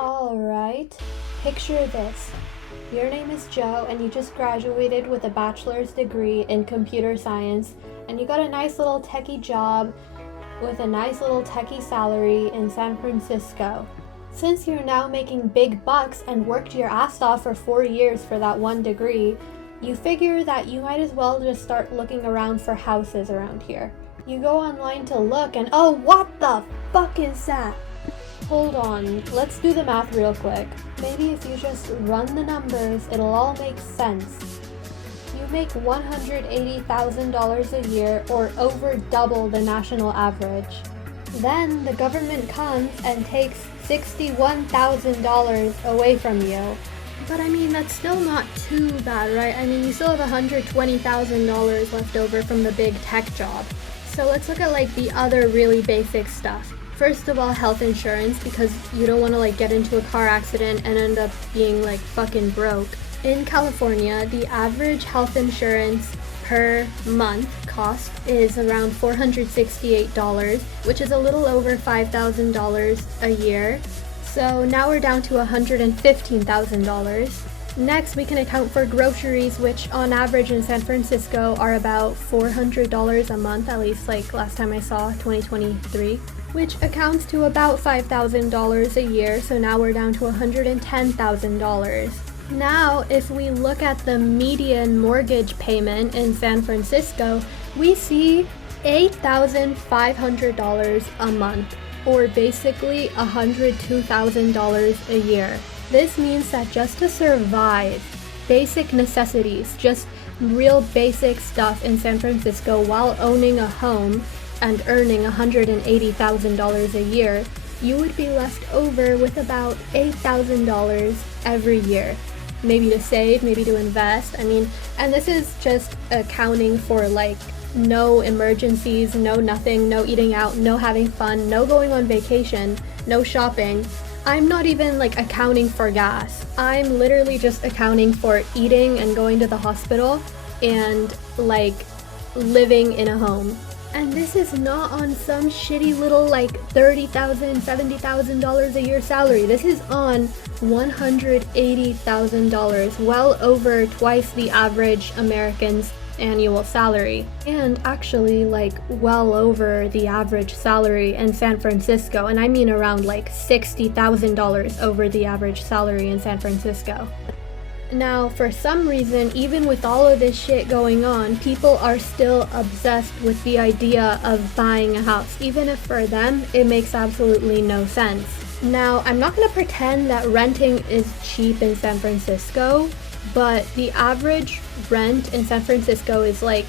Alright, picture this. Your name is Joe and you just graduated with a bachelor's degree in computer science and you got a nice little techie job with a nice little techie salary in San Francisco. Since you're now making big bucks and worked your ass off for 4 years for that one degree, you figure that you might as well just start looking around for houses around here. You go online to look and oh, what the fuck is that? Hold on, let's do the math real quick. Maybe if you just run the numbers, it'll all make sense. You make $180,000 a year or over double the national average. Then the government comes and takes $61,000 away from you. But I mean, that's still not too bad, right? I mean, you still have $120,000 left over from the big tech job. So let's look at like the other really basic stuff. First of all, health insurance, because you don't want to like get into a car accident and end up being like fucking broke. In California, the average health insurance per month cost is around $468, which is a little over $5,000 a year. So now we're down to $115,000. Next, we can account for groceries, which on average in San Francisco are about $400 a month, at least like last time I saw, 2023. Which accounts to about $5,000 a year, so now we're down to $110,000. Now, if we look at the median mortgage payment in San Francisco, we see $8,500 a month, or basically $102,000 a year. This means that just to survive, basic necessities, just real basic stuff in San Francisco while owning a home, and earning $180,000 a year, you would be left over with about $8,000 every year. Maybe to save, maybe to invest. I mean, and this is just accounting for like no emergencies, no nothing, no eating out, no having fun, no going on vacation, no shopping. I'm not even like accounting for gas. I'm literally just accounting for eating and going to the hospital and like living in a home. And this is not on some shitty little like $30,000, $70,000 a year salary. This is on $180,000, well over twice the average American's annual salary. And actually like well over the average salary in San Francisco. And I mean around like $60,000 over the average salary in San Francisco. Now, for some reason, even with all of this shit going on, people are still obsessed with the idea of buying a house, even if for them it makes absolutely no sense. Now, I'm not going to pretend that renting is cheap in San Francisco, but the average rent in San Francisco is like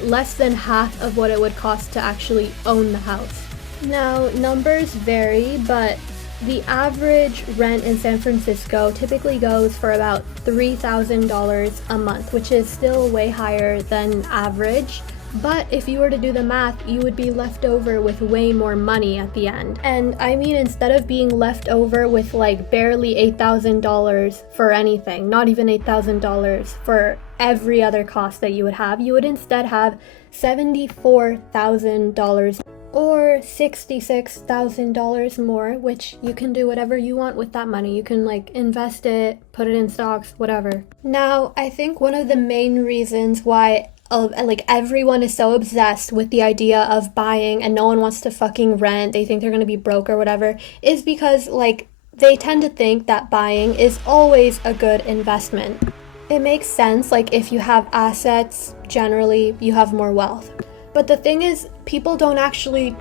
less than half of what it would cost to actually own the house. Now, numbers vary, but the average rent in San Francisco typically goes for about $3,000 a month, which is still way higher than average. But if you were to do the math, you would be left over with way more money at the end. And I mean, instead of being left over with like barely $8,000 for anything, not even $8,000 for every other cost that you would instead have $74,000 or $66,000 more, which you can do whatever you want with that money. You can like invest it, put it in stocks, whatever. Now, I think one of the main reasons why like everyone is so obsessed with the idea of buying and no one wants to fucking rent, they think they're gonna be broke or whatever, is because like they tend to think that buying is always a good investment. It makes sense, like if you have assets, generally you have more wealth. But the thing is, people don't actually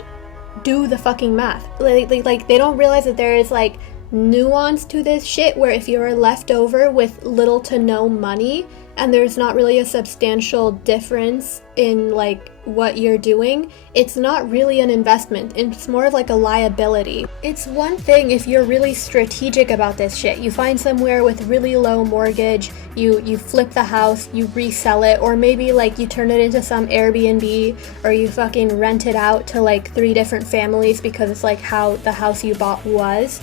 do the fucking math. Like they don't realize that there is like nuance to this shit where if you're left over with little to no money and there's not really a substantial difference in like what you're doing, it's not really an investment. It's more of like a liability. It's one thing if you're really strategic about this shit. You find somewhere with really low mortgage, you flip the house, you resell it, or maybe like you turn it into some Airbnb or you fucking rent it out to like 3 different families because it's like how the house you bought was.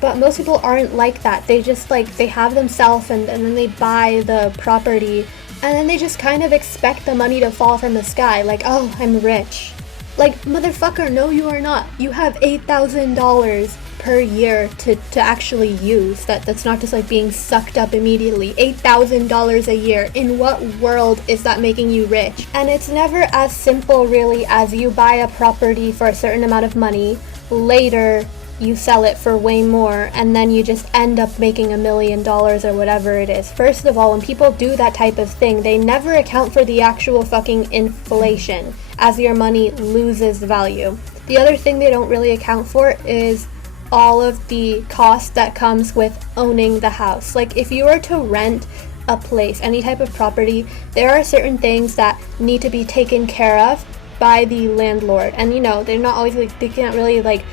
But most people aren't like that. They just like, they have themselves and then they buy the property and then they just kind of expect the money to fall from the sky. Like, oh, I'm rich. Like, motherfucker, no you are not. You have $8,000 per year to actually use. That's not just like being sucked up immediately. $8,000 a year. In what world is that making you rich? And it's never as simple really as you buy a property for a certain amount of money, later you sell it for way more, and then you just end up making $1 million or whatever it is. First of all, when people do that type of thing, they never account for the actual fucking inflation as your money loses value. The other thing they don't really account for is all of the cost that comes with owning the house. Like if you were to rent a place, any type of property, there are certain things that need to be taken care of by the landlord. And they're not always like, they can't really like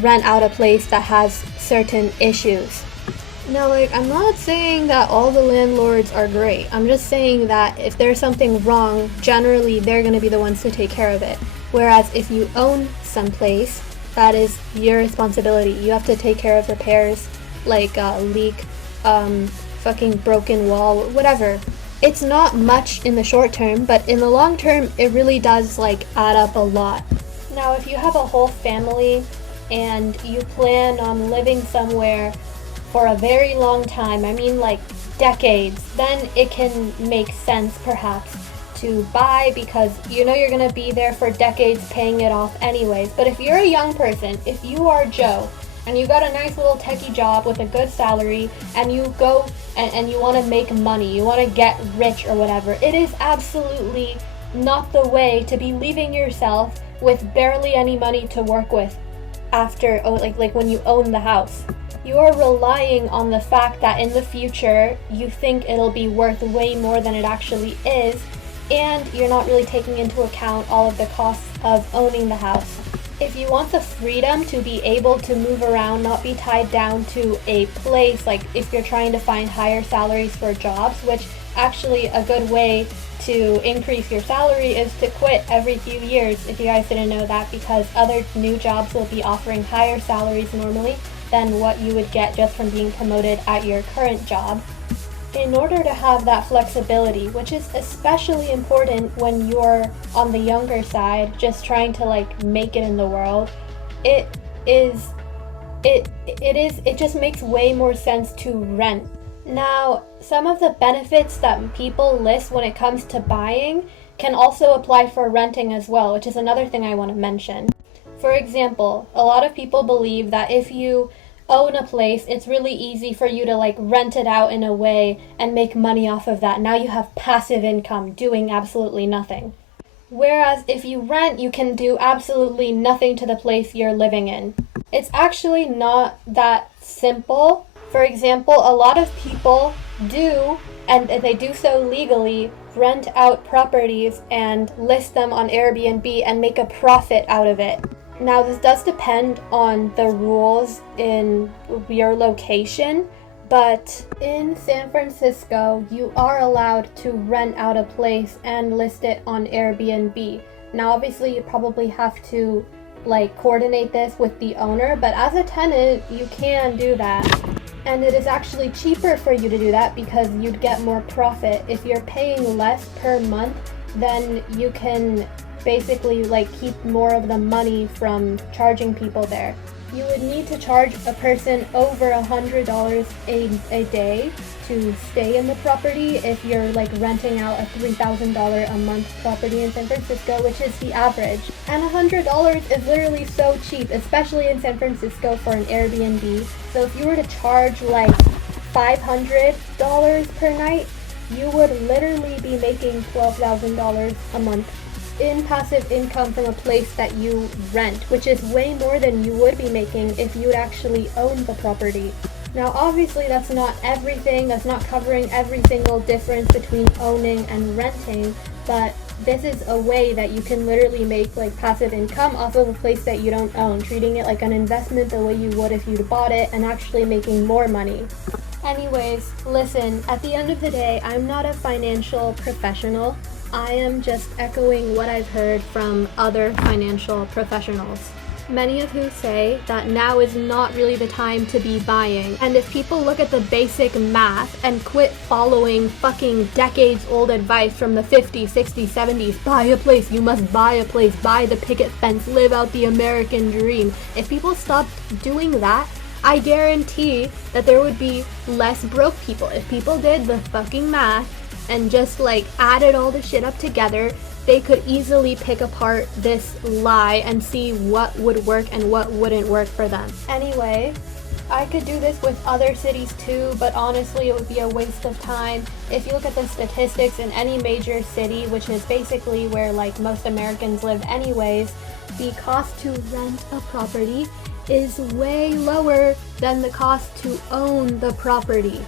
rent out a place that has certain issues. Now, like, I'm not saying that all the landlords are great. I'm just saying that if there's something wrong, generally they're going to be the ones to take care of it. Whereas if you own someplace, that is your responsibility. You have to take care of repairs, like leak, fucking broken wall, whatever. It's not much in the short term, but in the long term, it really does like add up a lot. Now, if you have a whole family and you plan on living somewhere for a very long time, I mean like decades, then it can make sense perhaps to buy because you're gonna be there for decades paying it off anyways. But if you're a young person, if you are Joe, and you got a nice little techie job with a good salary, and you go and you want to make money, you want to get rich or whatever, it is absolutely not the way to be leaving yourself with barely any money to work with after, like when you own the house. You are relying on the fact that in the future you think it'll be worth way more than it actually is, and you're not really taking into account all of the costs of owning the house. If you want the freedom to be able to move around, not be tied down to a place, like if you're trying to find higher salaries for jobs, which actually a good way to increase your salary is to quit every few years, if you guys didn't know that, because other new jobs will be offering higher salaries normally than what you would get just from being promoted at your current job. In order to have that flexibility, which is especially important when you're on the younger side, just trying to like make it in the world, it just makes way more sense to rent. Now, some of the benefits that people list when it comes to buying can also apply for renting as well, which is another thing I want to mention. For example, a lot of people believe that if you own a place, it's really easy for you to like rent it out in a way and make money off of that. Now you have passive income doing absolutely nothing. Whereas if you rent, you can do absolutely nothing to the place you're living in. It's actually not that simple. For example, a lot of people do, and they do so legally, rent out properties and list them on Airbnb and make a profit out of it. Now, this does depend on the rules in your location, but in San Francisco, you are allowed to rent out a place and list it on Airbnb. Now, obviously, you probably have to coordinate this with the owner, but as a tenant, you can do that. And it is actually cheaper for you to do that because you'd get more profit. If you're paying less per month, then you can basically keep more of the money from charging people there. You would need to charge a person over $100 a day to stay in the property if you're renting out a $3,000 a month property in San Francisco, which is the average. And $100 is literally so cheap, especially in San Francisco for an Airbnb. So if you were to charge $500 per night, you would literally be making $12,000 a month in passive income from a place that you rent, which is way more than you would be making if you would actually own the property. Now, obviously, that's not everything. That's not covering every single difference between owning and renting, but this is a way that you can literally make passive income off of a place that you don't own, treating it like an investment the way you would if you'd bought it and actually making more money. Anyways, listen, at the end of the day, I'm not a financial professional. I am just echoing what I've heard from other financial professionals. many of who say that now is not really the time to be buying. And if people look at the basic math and quit following fucking decades old advice from the 50s, 60s, 70s, buy a place, you must buy a place, buy the picket fence, live out the American dream. If people stopped doing that, I guarantee that there would be less broke people. If people did the fucking math and just like added all the shit up together, they could easily pick apart this lie and see what would work and what wouldn't work for them. Anyway, I could do this with other cities too, but honestly it would be a waste of time. If you look at the statistics in any major city, which is basically where like most Americans live anyways, the cost to rent a property is way lower than the cost to own the property.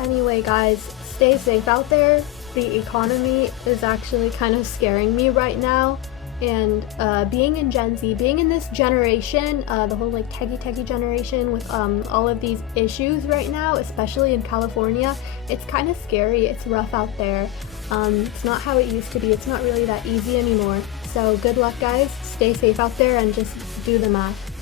Anyway guys, stay safe out there. The economy is actually kind of scaring me right now, and being in Gen Z, being in this generation, the whole like techie generation with all of these issues right now, especially in California, it's kind of scary. It's rough out there. It's not how it used to be. It's not really that easy anymore. So good luck guys, stay safe out there and just do the math.